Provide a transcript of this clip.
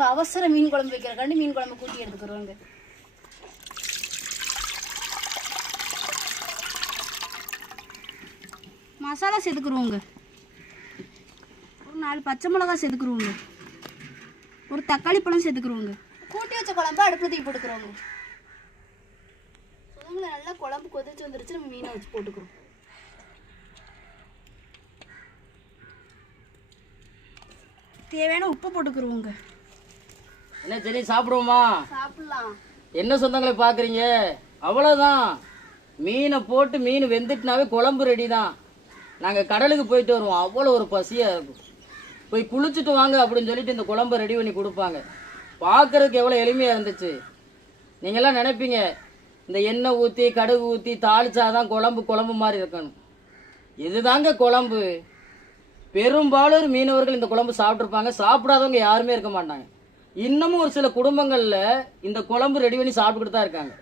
இப்போ அவசர மீன் குழம்பு வைக்கிறக்காண்டி மீன் குழம்பு கூட்டி எடுத்துக்கிறோங்க. மசாலா சேர்த்துக்குருவோங்க. ஒரு 4 பச்சை மிளகா சேர்த்துக்குருவோங்க. ஒரு தக்காளி பழம் சேர்த்துக்குருவோங்க. கூட்டி வச்ச குழம்பு அடுப்பு தூக்கி போட்டுக்கிறோங்க. நல்லா குழம்பு கொதிச்சு வந்துருச்சு. நம்ம மீனை வச்சு போட்டுக்கிறோம். தேவையான உப்பு போட்டுக்கிறோங்க. என்ன சரி சாப்பிடுவோமா? சாப்பிடலாம். என்ன சொந்தங்களை பார்க்குறீங்க? அவ்வளோதான். மீனை போட்டு மீன் வெந்துட்டுனாவே குழம்பு ரெடி தான். நாங்கள் கடலுக்கு போயிட்டு வருவோம். அவ்வளோ ஒரு பசியாக இருக்கும். போய் குளிச்சுட்டு வாங்க அப்படின்னு சொல்லிட்டு இந்த குழம்பை ரெடி பண்ணி கொடுப்பாங்க. பார்க்குறதுக்கு எவ்வளோ எளிமையாக இருந்துச்சு. நீங்கள்லாம் நினைப்பீங்க இந்த எண்ணெய் ஊற்றி கடுகு ஊற்றி தாளிச்சாதான் குழம்பு மாதிரி இருக்கணும். இதுதாங்க குழம்பு. பெரும்பாலும் மீனவர்கள் இந்த குழம்பு சாப்பிட்ருப்பாங்க. சாப்பிடாதவங்க யாருமே இருக்க மாட்டாங்க. இன்னமும் ஒரு சில குடும்பங்களில் இந்த குழம்பு ரெடி பண்ணி சாப்பிட்டுக்கிட்டு தான் இருக்காங்க.